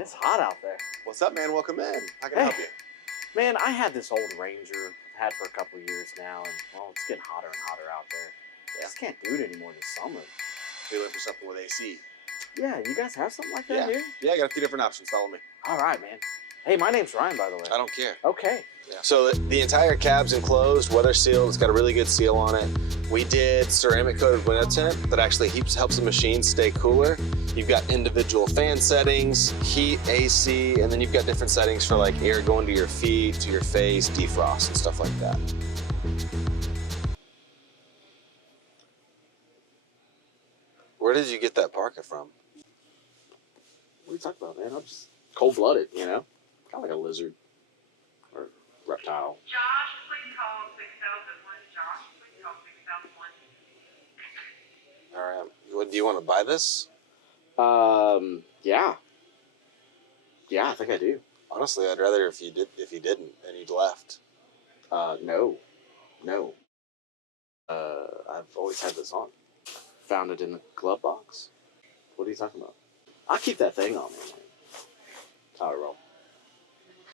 Man, it's hot out there. What's up, man? Welcome in. How can I help you? Man, I had this old Ranger, had for a couple of years now, and well, it's getting hotter and hotter out there. I just can't do it anymore this summer. You're looking for something with AC. Yeah, you guys have something like that here? Yeah, I got a few different options. Follow me. All right, man. Hey, my name's Ryan, by the way. I don't care. Okay. Yeah. So the entire cab's enclosed, weather sealed. It's got a really good seal on it. We did ceramic coated window tint that actually helps the machine stay cooler. You've got individual fan settings, heat, AC, and then you've got different settings for like air going to your feet, to your face, defrost, and stuff like that. Where did you get that parka from? What are you talking about, man? I'm just cold-blooded, you know? Kind of like a lizard or reptile. Josh, please call 6001. Josh, please call 6001. All right. What, do you want to buy this? Yeah. Yeah, I think I do. Honestly, I'd rather if you didn't and you'd left. No. I've always had this on. Found it in the glove box. What are you talking about? I'll keep that thing on me, man. That's how I roll.